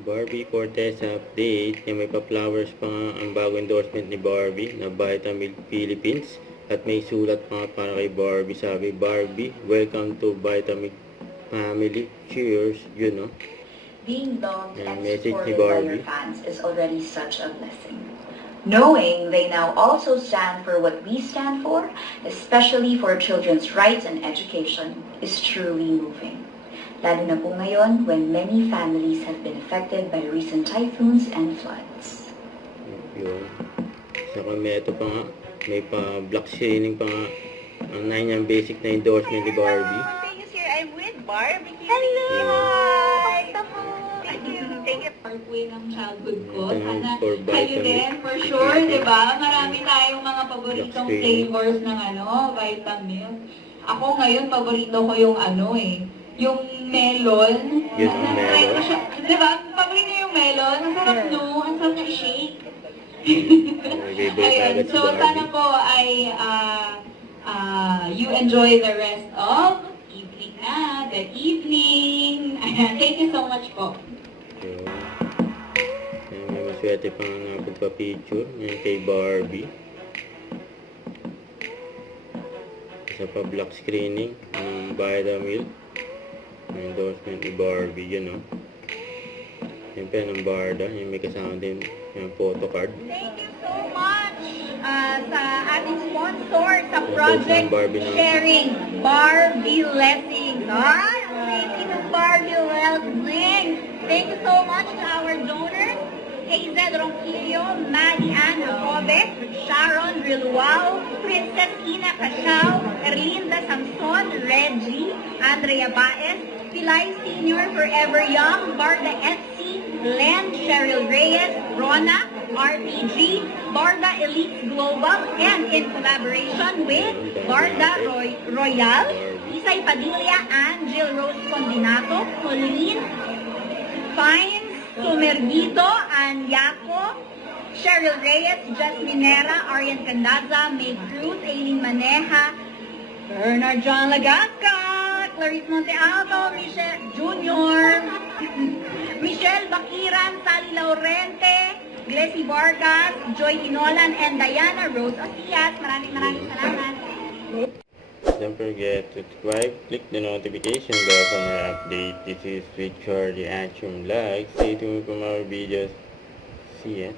Barbie Cortez update. May pa-flowers pa nga ang bago endorsement ni Barbie na Vitamilk Philippines. At may sulat pa nga para kay Barbie. Sabi, Barbie, welcome to Vitamilk family. Cheers. Yun, no? Being loved and message ni supported by Barbie. your fans is already such a blessing. Knowing they now also stand for what we stand for, especially for children's rights and education, is truly moving. Lalo na po ngayon when many families have been affected by recent typhoons and floods. Yun. Saka may ito pa nga. May pa-black shading pa nga. Ang niyang basic na endorsement ni Barbie. Vegas here. I'm with Barbie. Hello! Hi! Kamusta po? Thank you. Thank you. Partway ng childhood ko. Ito yung Sana for kayo Vitamilk. din, for sure, di ba? Marami tayong mga paboritong Black Spring. flavors ng Vitamilk. Ako ngayon, paborito ko yung yung melon. Yun ang Na-try melon. ko siya. Di ba? Paborito yung melon. Ang sarap no. Ang sarap na i-shake. May favorite Ayun. agad si So, sana Barbie. po ay you enjoy the rest of evening na. Good evening. Ayan. Thank you so much po. Yun. May maswerte pa nga na pagpa-picture. Yan kay Barbie. Isa pa black screening ng Vitamilk. May endorsement ni Barbie. Yun, no? Siyempre ng Barda. Yung may kasama din yung photo card. Thank you so much sa ating sponsor sa Sponsor project ng Barbie natin. Sharing Barbie Blessings. Ay, ang amazing ng Barbie Blessings. Thank you so much to our donors. AZ Ronquillo, Maddie Ann Jacobe, Sharon Riluao, Princess Ina Casiao, Erlinda Samson, Reggie, Andrea Baez, Pilay Senior Forever Young, Barda Etsy, Len, Cheryl Reyes, Rona, RPG, Barda Elite Global, and in collaboration with Barda Royal, Isay Padilla, Angel Rose Condinato, Colleen, Fines, Sumergido, Anyako, Cheryl Reyes, Jasmine Nera, Arian Candaza, May Cruz, Aileen Maneja, Bernard John Lagasca, Clarice Montealvo, Michelle Jr., Michelle Bakiran, Sally Laurente, Glessy Vargas, Joy Inolan, and Diana Rose Osias. Maraming salamat. Don't forget to subscribe, click the notification bell for more update. This is with Charlie Action Vlog. Stay tuned for more videos. See ya.